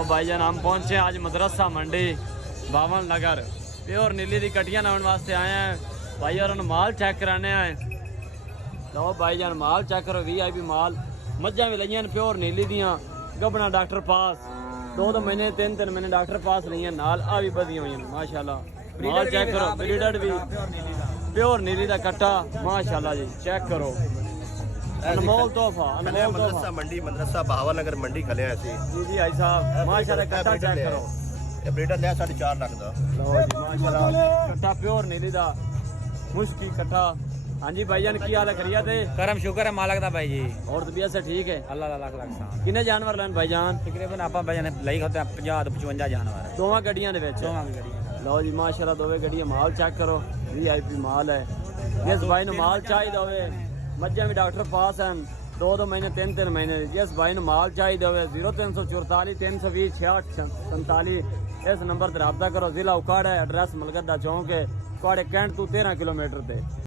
लो भाईजान हम पहुंचे आज मदरसा मंडी बावन नगर प्योर नीली दी कटियां लाने वास्ते आए हैं भाई और माल चेक कराने आए। लो भाईजान माल चेक करो VIP माल मज्जा भी लईयां प्योर नीली दियां गबना डॉक्टर पास 2 महीने 3 महीने डॉक्टर पास लईयां नाल आ भी बदियां हुई माशाल्लाह। माल चेक करो ब्रीडर भी प्योर नीली दा कट्टा माशाल्लाह जी चेक करो अनमोल तोहफा अनमोल तोहफा मंडी मदरसा बहावा नगर मंडी खले ऐसी जी जी भाई साहब माशाल्लाह कट्टा चेक करो ये ब्रीडर लिया 4.5 लाख दा। लो जी माशाल्लाह कट्टा प्योर नीली दा मुश्की कट्टा। हाँ जी भाईजान की हाल है करिया थे करम शुक्र है मालक दा भाई जी और तबीयत से ठीक है अल्लाह लाख लाख साहब। किन्ने जानवर लैन भाईजान तकरीबन आप भाईजान लई खाते 50 ਤੋਂ 55 जानवर है दोवां गड्डियां दे विच दोवां गड्डियां। लो जी माशाल्लाह दोवे गड्डियां माल चेक करो VIP माल है जिस भाई नु माल चाहिए होवे मज्जां भी डॉक्टर पास हैं 2 महीने 3 महीने जिस भाई नु माल चाहिए होवे 0344 320 66 47 इस नंबर ते राब्ता करो। जिला उकाड़ा है एड्रेस मलगदा चौक है कुआड़े कैंट तू 13 किलोमीटर ते।